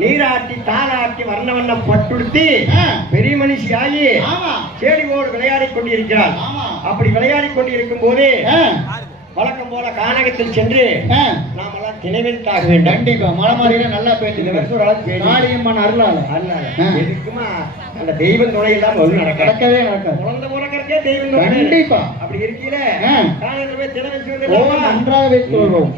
நீராட்டி தாளாட்டி வர்ண வண்ண பட்டுடுத்தி. பெரிய மனுஷியாகி ஆமா. செடியோடு விளையாடி கொண்டிருக்கிறாள் ஆமா. அப்படி விளையாடி கொண்டிருக்கும் போது வழக்கம் போல கானகத்தில் சென்று. நாமெல்லாம் திணைவித்தாக வேண்டும். கண்டிப்பா. மழை மாதிரில நல்லா இந்த பேசுங்க வருஷம் ஒரு அளவுக்கு பேசி- காளியம்மன் அருளால ஆ. எதுக்குமா? அந்த தெய்வம் துணை இல்லாம ஒன்றும் நடக்காது நடக்கவே நடக்காது. குழந்தை தெய்வம் கண்டிப்பா. அப்படி இருக்கீல ஆ. கானகத்தில் போய் திணை வச்சு? நன்றாக வைத்து வருவோம்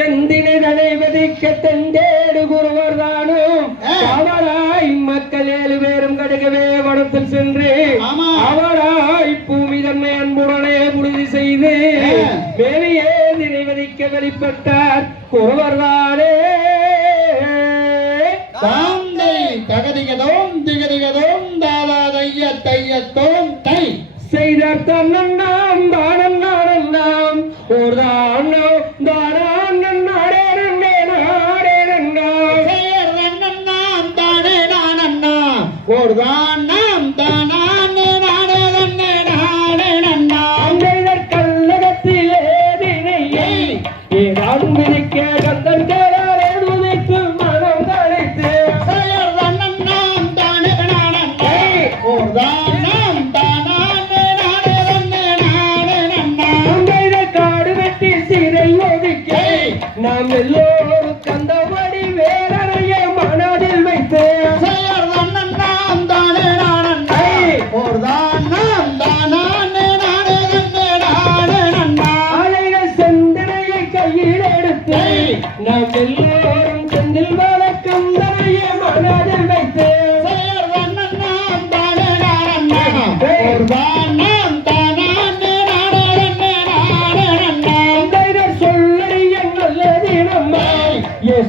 செந்தினை நடைவதிக்க தந்தேடு குருவர் தானும். அவராய் மக்கள் ஏழு பேரும் கடுகவே வனத்தில் சென்று. அவராய் பூமி தன்மை அன்புடனே புழுதி செய்து. மேலையே நினைவதிக்க வெளிப்பட்டார் குருவர் தானே தாந்தை தகதிகதோம் திகதிகதோம் தாதா தைய தையத்தோம் தை செய்தார் தன்னண்ணாம் வெட்டி சிறை ஒதுக்கி நாம் எல்லோரும் எல்லோரும் செந்தில் வழக்கம் தனைய மனதில் வைத்து.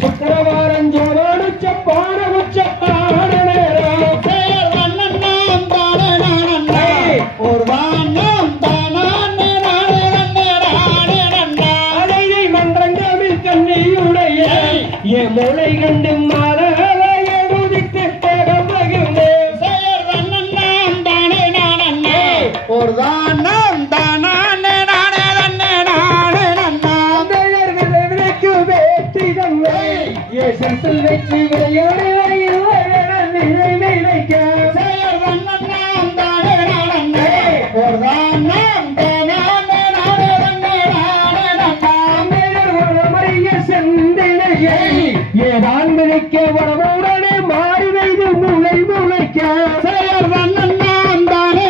சுக்கரவாரம் ஜோவானுச்ச பாட உச்ச பாட நேரம் செயர் நன்னண்ணாம் தானே நானண்ணா ஒரு தானம் தானானே ஏ மூளை கண்டு மாலகளை எழுதித்து தேகம் மகிழ்ந்தேன் செயர் நன்னண்ணாம் தானே நானண்ணா ஒரு ஏ ஒரு விதைக்க வடவுடனே மாறி வைது முளை முளைக்க நன்னண்ணாம் தானே